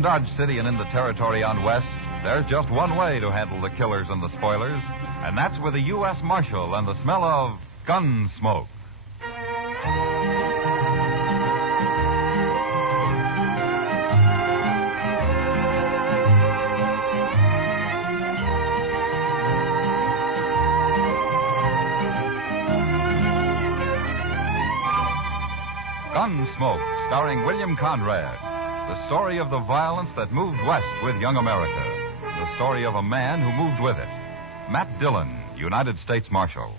From Dodge City and into territory on west, there's just one way to handle the killers and the spoilers, and that's with a U.S. Marshal and the smell of Gunsmoke. Gunsmoke, starring William Conrad. The story of the violence that moved west with young America. The story of a man who moved with it. Matt Dillon, United States Marshal.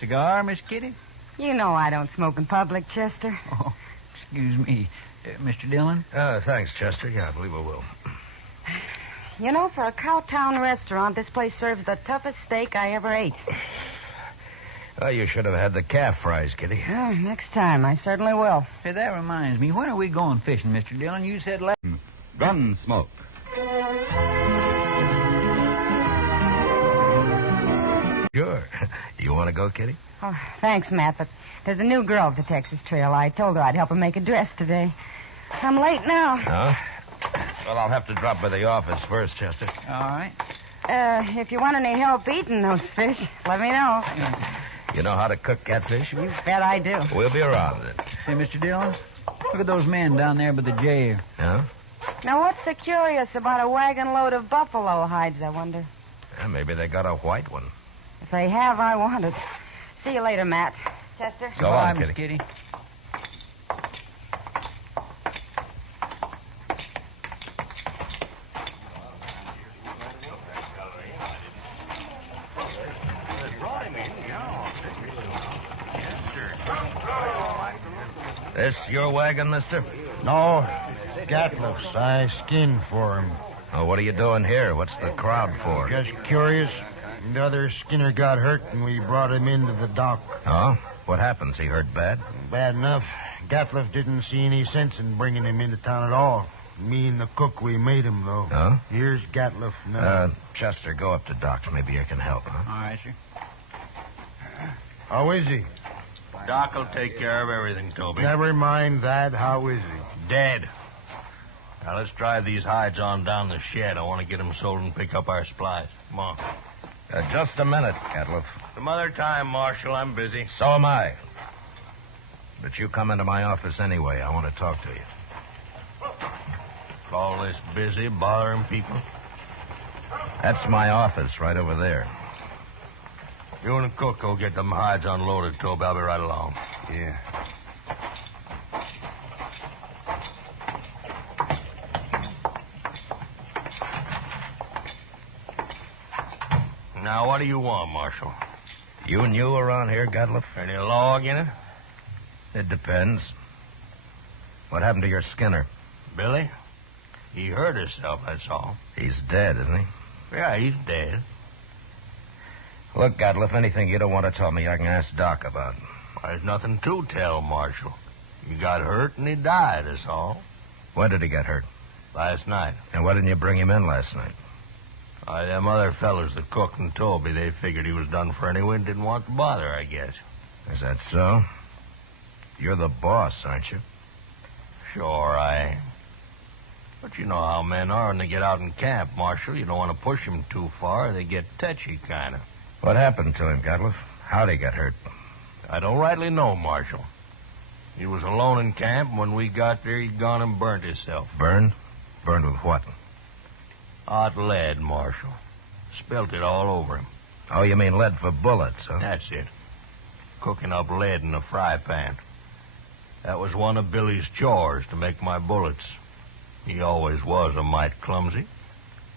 Cigar, Miss Kitty? You know I don't smoke in public, Chester. Oh, excuse me. Mr. Dillon? Thanks, Chester. Yeah, I believe I will. You know, for a Cowtown restaurant, this place serves the toughest steak I ever ate. You should have had the calf fries, Kitty. Next time, I certainly will. Hey, that reminds me. When are we going fishing, Mr. Dillon? You said last... Gunsmoke. Sure. You want to go, Kitty? Oh, thanks, Matt, but there's a new girl at the Texas Trail. I told her I'd help her make a dress today. I'm late now. Huh? Well, I'll have to drop by the office first, Chester. All right. If you want any help eating those fish, let me know. You know how to cook catfish? You bet I do. We'll be around then. Hey, Mr. Dillon, look at those men down there by the jail. Huh? Now, what's so curious about a wagon load of buffalo hides, I wonder? Maybe they got a white one. If they have, I want it. See you later, Matt. Chester? Go Bye, on, Miss Kitty. Kitty. This your wagon, mister? No, Gatliff's. I skinned for him. Oh, what are you doing here? What's the crowd for? Just curious. The other skinner got hurt, and we brought him into the dock. Oh? What happens? He hurt bad? Bad enough. Gatliff didn't see any sense in bringing him into town at all. Me and the cook, we made him, though. Oh? Here's Gatliff now. Chester, go up to Doc. Maybe you can help, huh? All right, sir. How is he? Doc will take care of everything, Toby. Never mind that. How is he? Dead. Now, let's drive these hides on down the shed. I want to get them sold and pick up our supplies. Come on. Just a minute, Gatliff. Some other time, Marshal. I'm busy. So am I. But you come into my office anyway. I want to talk to you. Call this busy, bothering people? That's my office right over there. You and the cook go get them hides unloaded, Toby. I'll be right along. Yeah. Now, what do you want, Marshal? You new around here, Gatliff? Any law again it? It depends. What happened to your Skinner? Billy? He hurt himself, that's all. He's dead, isn't he? Yeah, he's dead. Look, Gatliff, anything you don't want to tell me, I can ask Doc about. There's nothing to tell, Marshal. He got hurt and he died, that's all. When did he get hurt? Last night. And why didn't you bring him in last night? Why, them other fellas, the cook and Toby, they figured he was done for anyway and didn't want to bother, I guess. Is that so? You're the boss, aren't you? Sure I am. But you know how men are when they get out in camp, Marshal. You don't want to push them too far. They get touchy, kind of. What happened to him, Gatliff? How'd he get hurt? I don't rightly know, Marshal. He was alone in camp, and when we got there, he'd gone and burnt himself. Burned? Burned with what? Hot lead, Marshal. Spilt it all over him. Oh, you mean lead for bullets, huh? That's it. Cooking up lead in a fry pan. That was one of Billy's chores, to make my bullets. He always was a mite clumsy.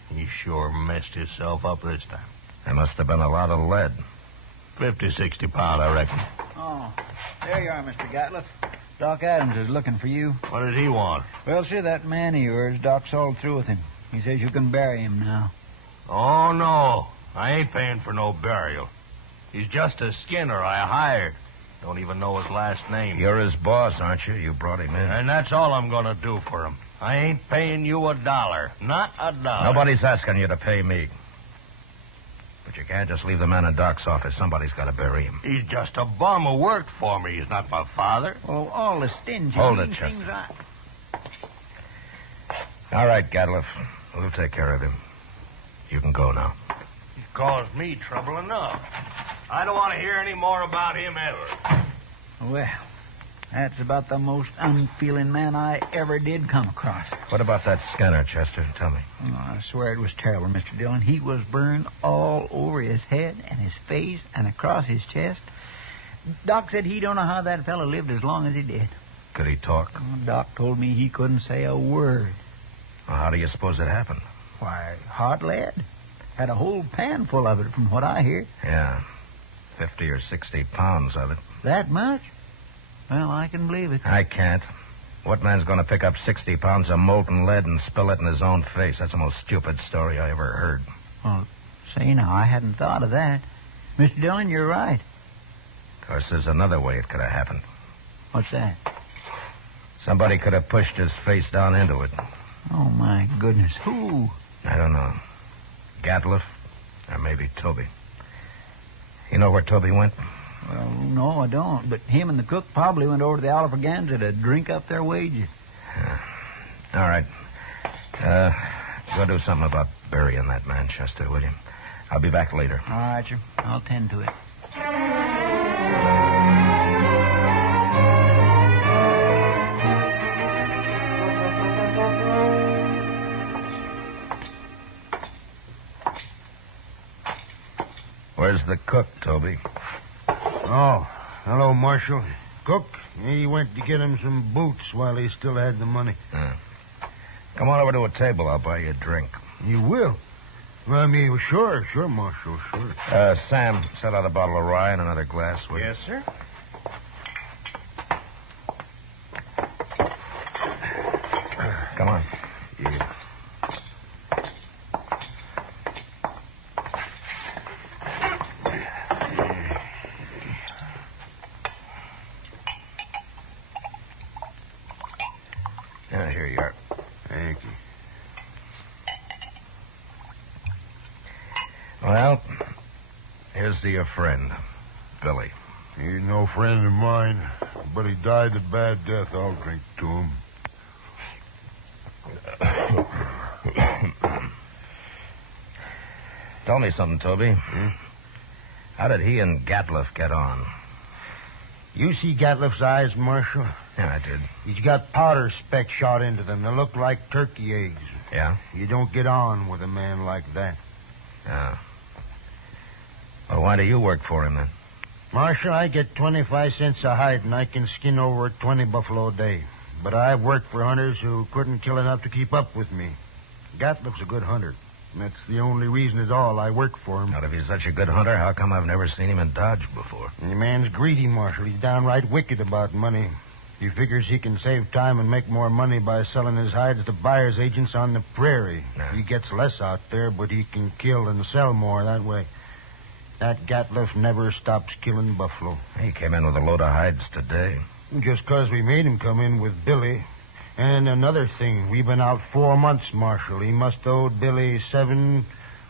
He sure messed himself up this time. There must have been a lot of lead. 50, 60 pound, I reckon. Oh, there you are, Mr. Gatliff. Doc Adams is looking for you. What does he want? Well, sir, that man of yours, Doc's all through with him. He says you can bury him now. Oh, no. I ain't paying for no burial. He's just a skinner I hired. Don't even know his last name. You're his boss, aren't you? You brought him in. And that's all I'm going to do for him. I ain't paying you $1. Not $1. Nobody's asking you to pay me. But you can't just leave the man in Doc's office. Somebody's got to bury him. He's just a bum who worked for me. He's not my father. Well, all the stingy Hold it, things Chester. All right, Gatliff. We'll take care of him. You can go now. He's caused me trouble enough. I don't want to hear any more about him ever. Well, that's about the most unfeeling man I ever did come across. What about that scanner, Chester? Tell me. Oh, I swear it was terrible, Mr. Dillon. He was burned all over his head and his face and across his chest. Doc said he don't know how that fellow lived as long as he did. Could he talk? Oh, Doc told me he couldn't say a word. Well, how do you suppose it happened? Why, hot lead. Had a whole pan full of it, from what I hear. Yeah. 50 or 60 pounds of it. That much? Well, I can believe it. I can't. What man's going to pick up 60 pounds of molten lead and spill it in his own face? That's the most stupid story I ever heard. Well, say now, I hadn't thought of that. Mr. Dillon, you're right. Of course, there's another way it could have happened. What's that? Somebody could have pushed his face down into it. Oh, my goodness. Who? I don't know. Gatliff, or maybe Toby. You know where Toby went? Well, no, I don't. But him and the cook probably went over to the Oliverganza to drink up their wages. All right. Go do something about burying that man, Chester, will you? I'll be back later. All right, sir. I'll tend to it. Where's the cook, Toby? Oh, hello, Marshal. Cook, he went to get him some boots while he still had the money. Come on over to a table. I'll buy you a drink. You will? Well, I mean, sure, Marshal, sure. Sam, set out a bottle of rye and another glass, will you? Yes, sir. Come on. Yeah. Here you are. Thank you. Well, here's to your friend, Billy. He's no friend of mine, but he died a bad death. I'll drink to him. Tell me something, Toby. How did he and Gatliff get on? You see Gatliff's eyes, Marshal? Yeah, I did. He's got powder specks shot into them. They look like turkey eggs. Yeah? You don't get on with a man like that. Yeah. Well, why do you work for him, then? Marshal, I get 25 cents a hide, and I can skin over 20 buffalo a day. But I've worked for hunters who couldn't kill enough to keep up with me. Gatliff's a good hunter. And that's the only reason at all I work for him. Now, if he's such a good hunter, how come I've never seen him in Dodge before? And the man's greedy, Marshal. He's downright wicked about money. He figures he can save time and make more money by selling his hides to buyer's agents on the prairie. Yeah. He gets less out there, but he can kill and sell more that way. That Gatliff never stops killing buffalo. He came in with a load of hides today. Just 'cause we made him come in with Billy. And another thing, we've been out 4 months, Marshal. He must owe Billy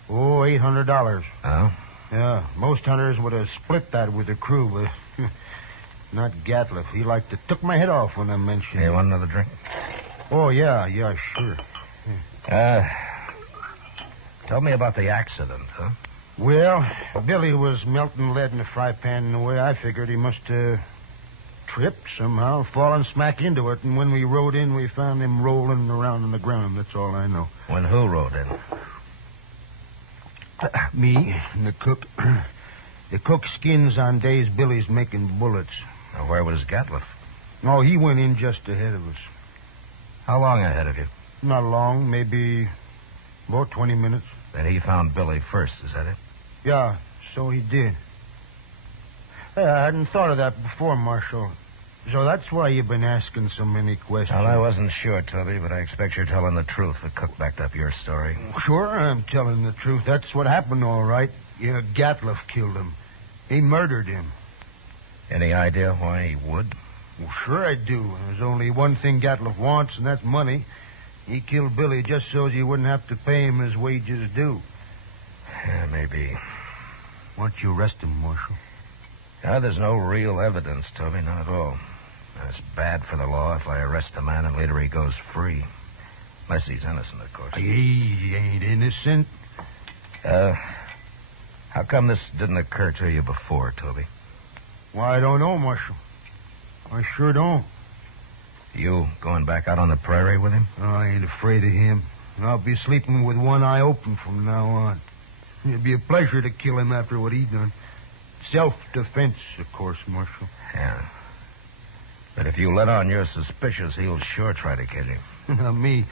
$800. Oh? Yeah, most hunters would have split that with the crew, but not Gatliff. He like to took my head off when I mentioned Hey, it. you want another drink? Oh, yeah, sure. Tell me about the accident, huh? Well, Billy was melting lead in the fry pan, and the way I figured he must have tripped somehow, fallen smack into it, and when we rode in, we found him rolling around on the ground. That's all I know. When who rode in? Me and the cook. The cook skins on days Billy's making bullets. Now, where was Gatliff? Oh, he went in just ahead of us. How long ahead of you? Not long, maybe about 20 minutes. Then he found Billy first, is that it? Yeah, so he did. Hey, I hadn't thought of that before, Marshal. So that's why you've been asking so many questions. Well, I wasn't sure, Toby, but I expect you're telling the truth. The cook backed up your story. Sure, I'm telling the truth. That's what happened, all right. Yeah, Gatliff killed him. He murdered him. Any idea why he would? Well, sure I do. There's only one thing Gatliff wants, and that's money. He killed Billy just so he wouldn't have to pay him his wages due. Yeah, maybe. Why don't you arrest him, Marshal? There's no real evidence, Toby, not at all. And it's bad for the law if I arrest a man and later he goes free. Unless he's innocent, of course. He ain't innocent. How come this didn't occur to you before, Toby? Why, I don't know, Marshal. I sure don't. You going back out on the prairie with him? I ain't afraid of him. I'll be sleeping with one eye open from now on. It'd be a pleasure to kill him after what he done. Self-defense, of course, Marshal. Yeah. But if you let on you're suspicious, he'll sure try to kill you. Not me.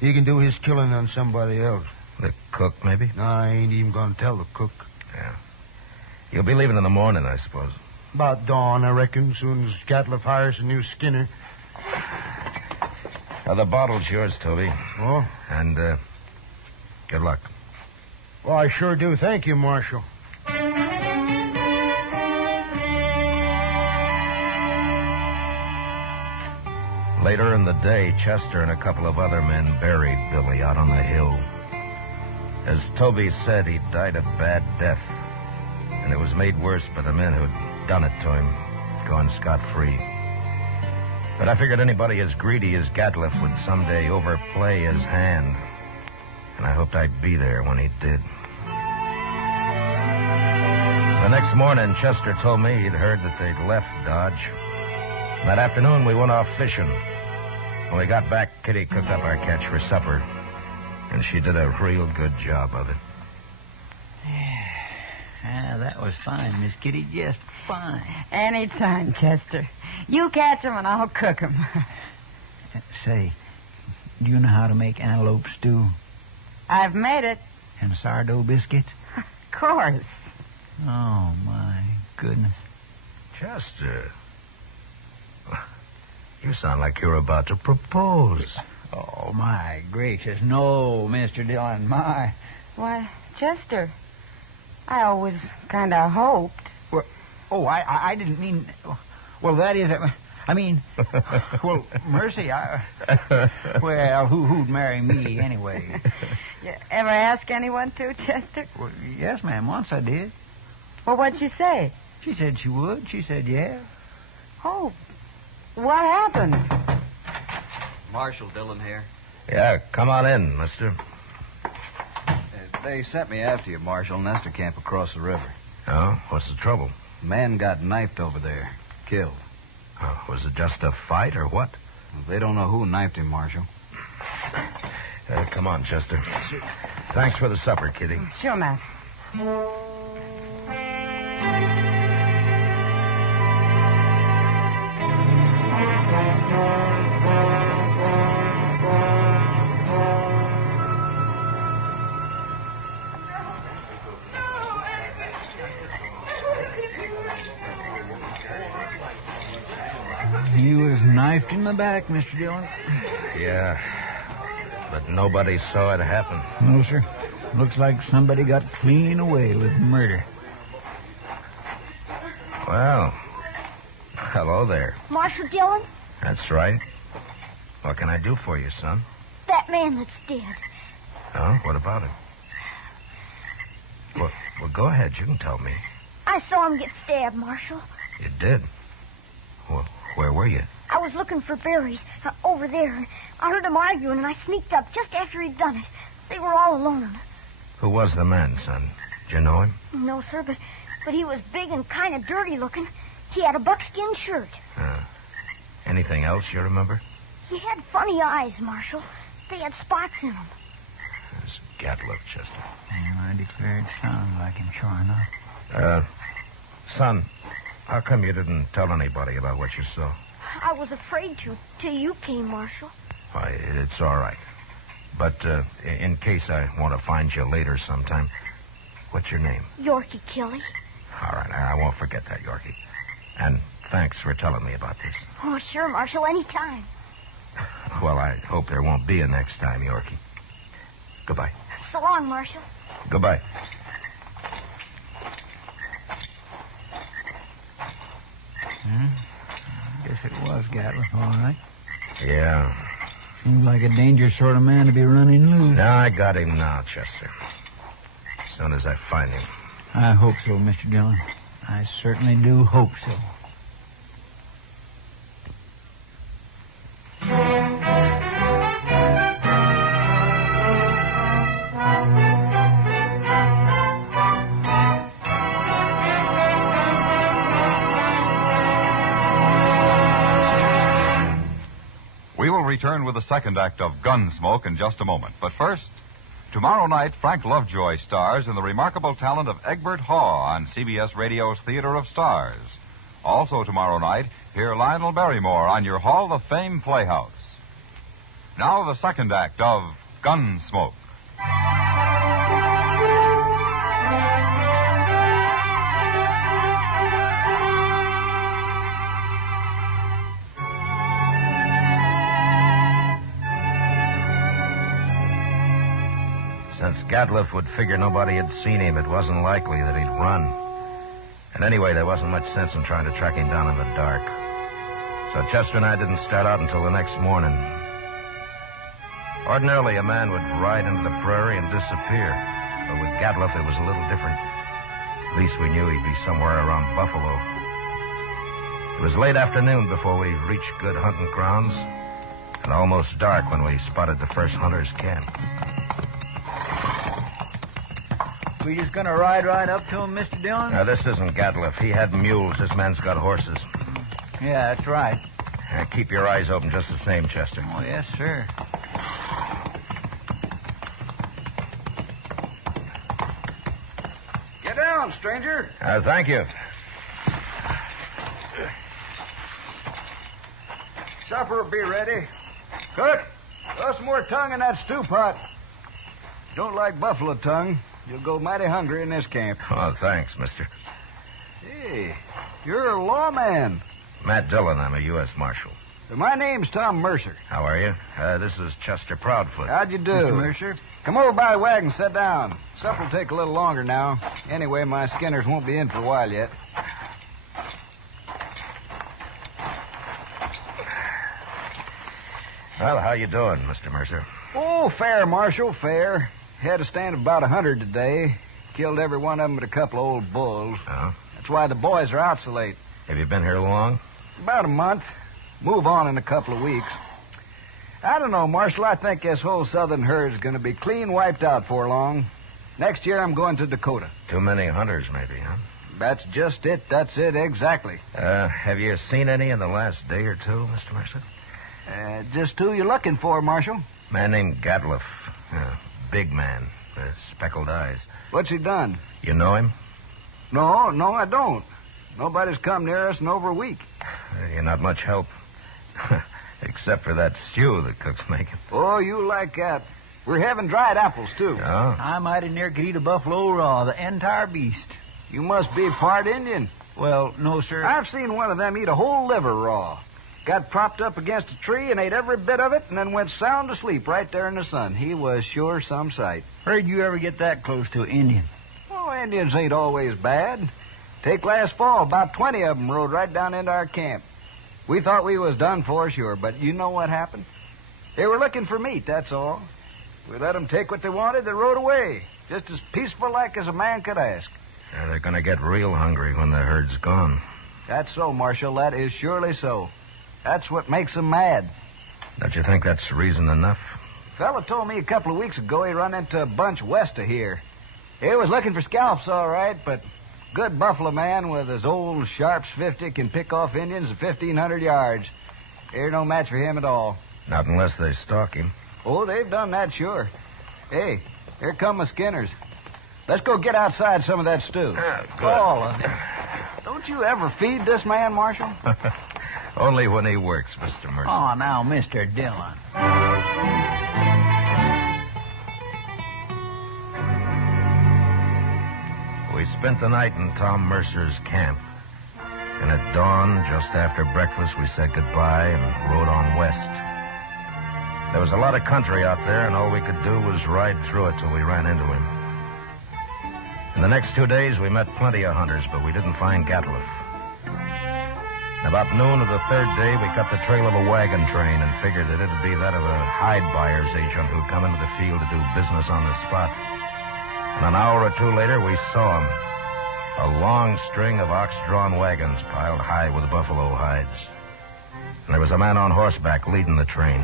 He can do his killing on somebody else. The cook, maybe? No, I ain't even going to tell the cook. Yeah. You'll be leaving in the morning, I suppose. About dawn, I reckon, soon as Gatliff hires a new skinner. The bottle's yours, Toby. Oh? And, good luck. Well, I sure do. Thank you, Marshal. Later in the day, Chester and a couple of other men buried Billy out on the hill. As Toby said, he died a bad death. And it was made worse by the men who'd done it to him, going scot-free. But I figured anybody as greedy as Gatliff would someday overplay his hand. And I hoped I'd be there when he did. The next morning, Chester told me he'd heard that they'd left Dodge. That afternoon, we went off fishing. When we got back, Kitty cooked up our catch for supper. And she did a real good job of it. Yeah, that was fine, Miss Kitty. Just fine. Anytime, Chester. You catch 'em and I'll cook 'em. Say, do you know how to make antelope stew? I've made it. And sourdough biscuits? Of course. Oh, my goodness. Chester. You sound like you're about to propose. Oh, my gracious. No, Mr. Dillon, my. Why, Chester, I always kind of hoped. Well, I didn't mean... Well, that is... I mean... Well, mercy, well, who'd marry me anyway? You ever ask anyone to, Chester? Well, yes, ma'am. Once I did. Well, what'd she say? She said she would. She said, yeah. Oh, what happened? Marshal Dillon here. Yeah, come on in, mister. They sent me after you, Marshal. Nestor camp across the river. Oh, what's the trouble? Man got knifed over there. Killed. Oh, was it just a fight or what? They don't know who knifed him, Marshal. Come on, Chester. Thanks for the supper, Kitty. Sure, Matt. He was knifed in the back, Mr. Dillon. Yeah, but nobody saw it happen. No, sir. Looks like somebody got clean away with murder. Well, hello there. Marshal Dillon? That's right. What can I do for you, son? That man that's dead. Oh, what about him? Well, go ahead. You can tell me. I saw him get stabbed, Marshal. You did? Well, where were you? I was looking for berries over there. I heard them arguing, and I sneaked up just after he'd done it. They were all alone. Who was the man, son? Did you know him? No, sir, but he was big and kind of dirty looking. He had a buckskin shirt. Anything else you remember? He had funny eyes, Marshal. They had spots in them. It's Gatliff, Chester. I declare it sounds like him, sure enough. Son, how come you didn't tell anybody about what you saw? I was afraid to, till you came, Marshal. Why, it's all right. But in case I want to find you later sometime, what's your name? Yorkie Kelly. All right, I won't forget that, Yorkie. And thanks for telling me about this. Oh, sure, Marshal, anytime. Well, I hope there won't be a next time, Yorkie. Goodbye. So long, Marshal. Goodbye. I guess it was Gatlin, all right. Yeah. Seems like a dangerous sort of man to be running loose. No, I got him now, Chester. As soon as I find him. I hope so, Mr. Dillon. I certainly do hope so. We will return with the second act of Gunsmoke in just a moment. But first, tomorrow night, Frank Lovejoy stars in the remarkable talent of Egbert Haw on CBS Radio's Theater of Stars. Also tomorrow night, hear Lionel Barrymore on your Hall of Fame Playhouse. Now the second act of Gunsmoke. Since Gatliffe would figure nobody had seen him, it wasn't likely that he'd run. And anyway, there wasn't much sense in trying to track him down in the dark. So Chester and I didn't start out until the next morning. Ordinarily, a man would ride into the prairie and disappear. But with Gatliffe, it was a little different. At least we knew he'd be somewhere around Buffalo. It was late afternoon before we reached good hunting grounds, and almost dark when we spotted the first hunter's camp. We just gonna ride right up to him, Mr. Dillon? Now, this isn't Gatliffe. He had mules. This man's got horses. Yeah, that's right. Keep your eyes open just the same, Chester. Oh, yes, sir. Get down, stranger. Thank you. Supper will be ready. Cook, throw some more tongue in that stew pot. Don't like buffalo tongue. You'll go mighty hungry in this camp. Oh, thanks, mister. Hey, you're a lawman. Matt Dillon. I'm a U.S. Marshal. My name's Tom Mercer. How are you? This is Chester Proudfoot. How'd you do? Mr. Mercer? Come over by the wagon, sit down. Supper'll take a little longer now. Anyway, my skinners won't be in for a while yet. Well, how you doing, Mr. Mercer? Oh, fair, Marshal, fair. Had a stand of about 100 today. Killed every one of them but a couple of old bulls. Oh? That's why the boys are out so late. Have you been here long? About a month. Move on in a couple of weeks. I don't know, Marshal. I think this whole southern herd's going to be clean wiped out before long. Next year I'm going to Dakota. Too many hunters, maybe, huh? That's just it. That's it, exactly. Have you seen any in the last day or two, Mr. Mercer? Just who you looking for, Marshal? Man named Gatliffe. Big man. Speckled eyes. What's he done? You know him? No, I don't. Nobody's come near us in over a week. You're not much help. Except for that stew the cook's making. Oh, you like that. We're having dried apples, too. Oh? I mighty near could eat a buffalo raw, the entire beast. You must be part Indian. Well, no, sir. I've seen one of them eat a whole liver raw. Got propped up against a tree and ate every bit of it and then went sound asleep right there in the sun. He was sure some sight. Where'd you ever get that close to an Indian? Oh, Indians ain't always bad. Take last fall, about 20 of them rode right down into our camp. We thought we was done for, sure, but you know what happened? They were looking for meat, that's all. We let them take what they wanted, they rode away. Just as peaceful like as a man could ask. Yeah, they're going to get real hungry when the herd's gone. That's so, Marshal. That is surely so. That's what makes them mad. Don't you think that's reason enough? Fella told me a couple of weeks ago he run into a bunch west of here. He was looking for scalps, all right, but good buffalo man with his old Sharps 50 can pick off Indians at 1,500 yards. Ain't no match for him at all. Not unless they stalk him. Oh, they've done that, sure. Hey, here come my skinners. Let's go get outside some of that stew. Good. Oh, don't you ever feed this man, Marshal? Only when he works, Mr. Mercer. Oh, now, Mr. Dillon. We spent the night in Tom Mercer's camp. And at dawn, just after breakfast, we said goodbye and rode on west. There was a lot of country out there, and all we could do was ride through it till we ran into him. In the next 2 days, we met plenty of hunters, but we didn't find Gatliffe. About noon of the third day, we cut the trail of a wagon train and figured that it'd be that of a hide buyer's agent who'd come into the field to do business on the spot. And an hour or two later, we saw him. A long string of ox-drawn wagons piled high with buffalo hides. And there was a man on horseback leading the train.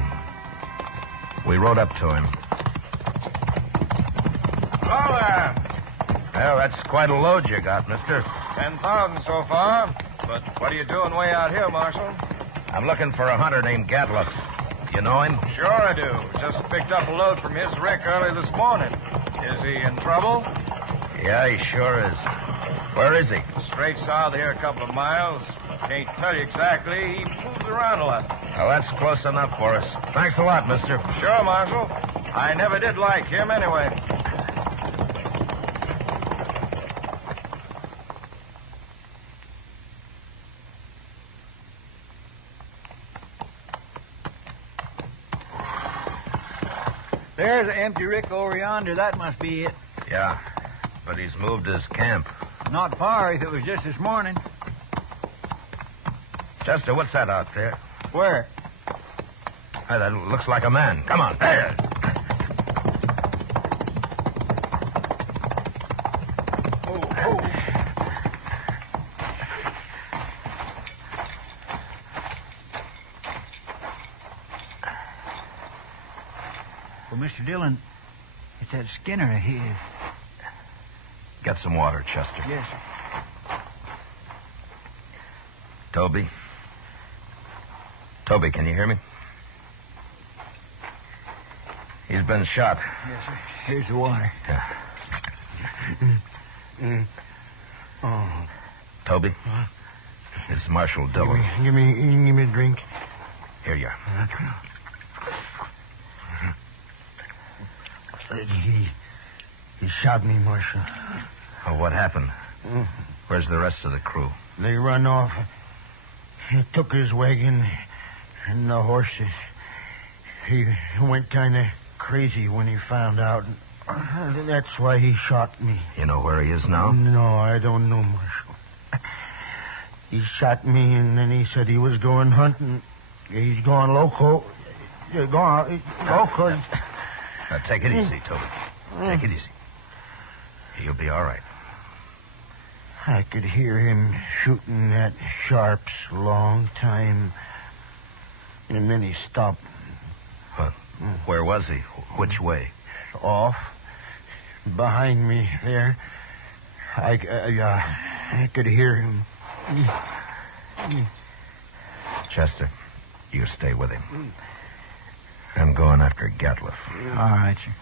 We rode up to him. Hello there. Well, that's quite a load you got, mister. 10,000 so far. But what are you doing way out here, Marshal? I'm looking for a hunter named Gatliff. You know him? Sure I do. Just picked up a load from his wreck early this morning. Is he in trouble? Yeah, he sure is. Where is he? Straight south here a couple of miles. Can't tell you exactly. He moves around a lot. Well, that's close enough for us. Thanks a lot, mister. Sure, Marshal. I never did like him anyway. There's an empty rick over yonder. That must be it. Yeah, but he's moved his camp. Not far if it was just this morning. Chester, what's that out there? Where? Hey, that looks like a man. Come on. There. Well, Mr. Dillon, it's that Skinner of his. Get some water, Chester. Yes, sir. Toby? Toby, can you hear me? He's been shot. Yes, sir. Here's the water. Yeah. Oh. Toby? It's Marshal Dillon. Give me a drink. Here you are. He shot me, Marshal. Oh, what happened? Where's the rest of the crew? They run off. He took his wagon and the horses. He went kind of crazy when he found out. That's why he shot me. You know where he is now? No, I don't know, Marshal. He shot me, and then he said he was going hunting. He's going loco. Going loco. Now, take it easy, Toby. Take it easy. You'll be all right. I could hear him shooting at Sharp's a long time. And then he stopped. Well, where was he? Which way? Off. Behind me there. I could hear him. Chester, you stay with him. I'm going after Gatliff. All right, sir.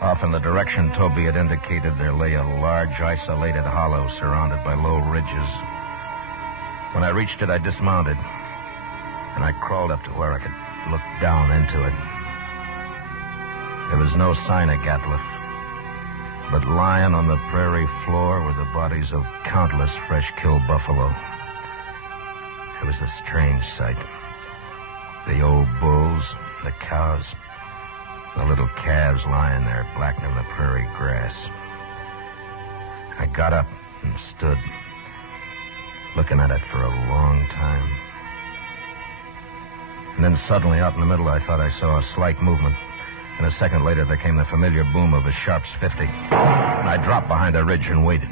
Off in the direction Toby had indicated, there lay a large, isolated hollow surrounded by low ridges. When I reached it, I dismounted, and I crawled up to where I could look down into it. There was no sign of Gatliff, but lying on the prairie floor were the bodies of countless fresh-killed buffalo. It was a strange sight. The old bulls, the cows, the little calves lying there blackening the prairie grass. I got up and stood, looking at it for a long time. And then suddenly, out in the middle, I thought I saw a slight movement. And a second later, there came the familiar boom of a Sharp's 50. And I dropped behind a ridge and waited.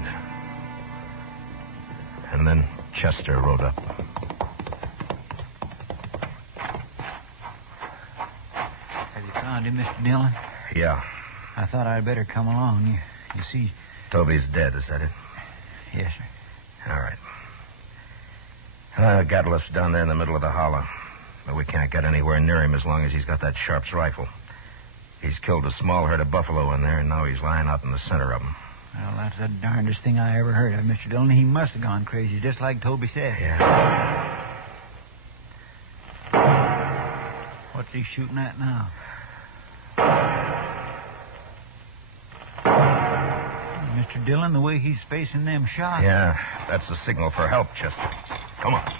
And then Chester rode up. Have you found him, Mr. Dillon? Yeah. I thought I'd better come along. You see... Toby's dead, is that it? Yes, sir. All right. Gatliff's down there in the middle of the hollow. But we can't get anywhere near him as long as he's got that Sharp's rifle. He's killed a small herd of buffalo in there, and now he's lying out in the center of them. Well, that's the darndest thing I ever heard of, Mr. Dillon. He must have gone crazy, just like Toby said. Yeah. What's he shooting at now? Mr. Dillon, the way he's facing them shots. Yeah, that's the signal for help, Chester. Come on.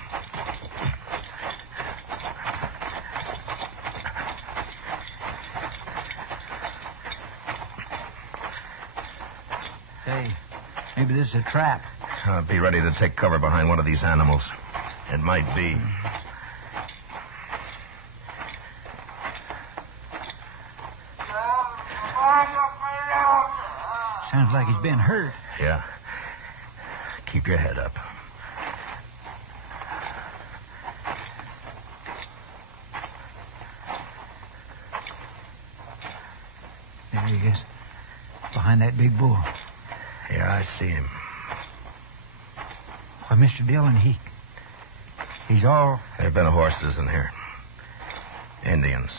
Maybe this is a trap. Be ready to take cover behind one of these animals. It might be. Sounds like he's been hurt. Yeah. Keep your head up. There he is. Behind that big bull. Yeah, I see him. Why, Mr. Dillon, he's all... There have been horses in here. Indians.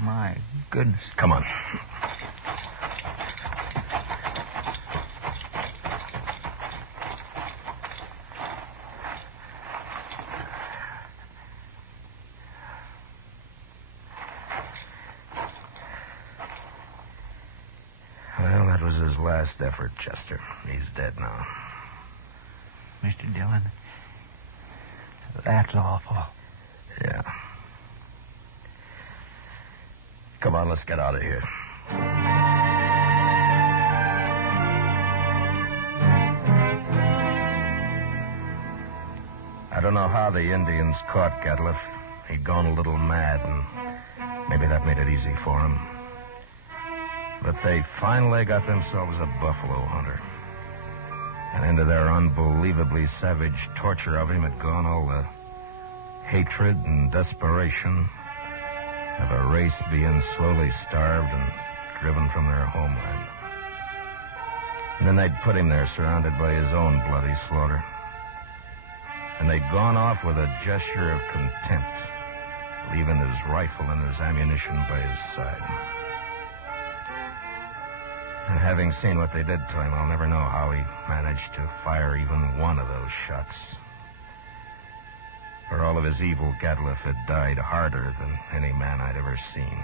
Oh, my goodness. Come on. Well, that was his last effort, Chester. He's dead now. Mr. Dillon, that's awful. Yeah. Come on, let's get out of here. I don't know how the Indians caught Gatliff. He'd gone a little mad, and maybe that made it easy for him. But they finally got themselves a buffalo hunter. And into their unbelievably savage torture of him had gone all the hatred and desperation of a race being slowly starved and driven from their homeland. And then they'd put him there surrounded by his own bloody slaughter. And they'd gone off with a gesture of contempt, leaving his rifle and his ammunition by his side. And having seen what they did to him, I'll never know how he managed to fire even one of those shots. For all of his evil, Gatliff had died harder than any man I'd ever seen.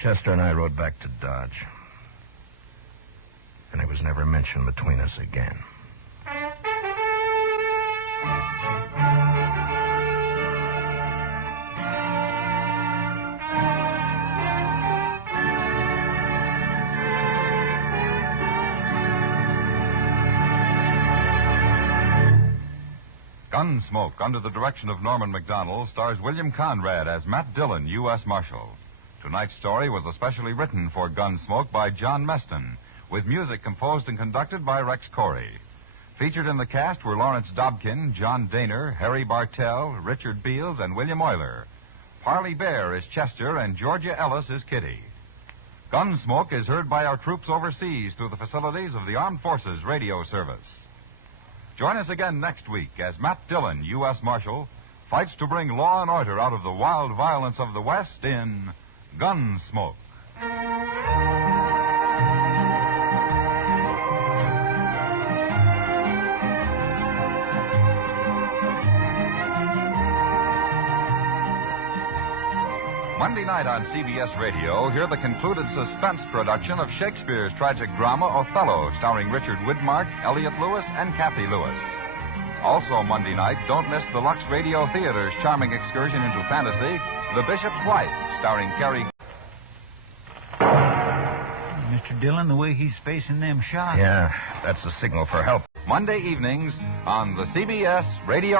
Chester and I rode back to Dodge. And it was never mentioned between us again. Gunsmoke, under the direction of Norman Macdonnell, stars William Conrad as Matt Dillon, U.S. Marshal. Tonight's story was especially written for Gunsmoke by John Meston, with music composed and conducted by Rex Corey. Featured in the cast were Lawrence Dobkin, John Daner, Harry Bartell, Richard Beals, and William Euler. Parley Baer is Chester, and Georgia Ellis is Kitty. Gunsmoke is heard by our troops overseas through the facilities of the Armed Forces Radio Service. Join us again next week as Matt Dillon, U.S. Marshal, fights to bring law and order out of the wild violence of the West in Gunsmoke. Monday night on CBS Radio, hear the concluded suspense production of Shakespeare's tragic drama Othello, starring Richard Widmark, Elliott Lewis, and Kathy Lewis. Also Monday night, don't miss the Lux Radio Theater's charming excursion into fantasy, The Bishop's Wife, starring Carrie. Mr. Dillon, the way he's facing them shots. Yeah, that's the signal for help. Monday evenings on the CBS Radio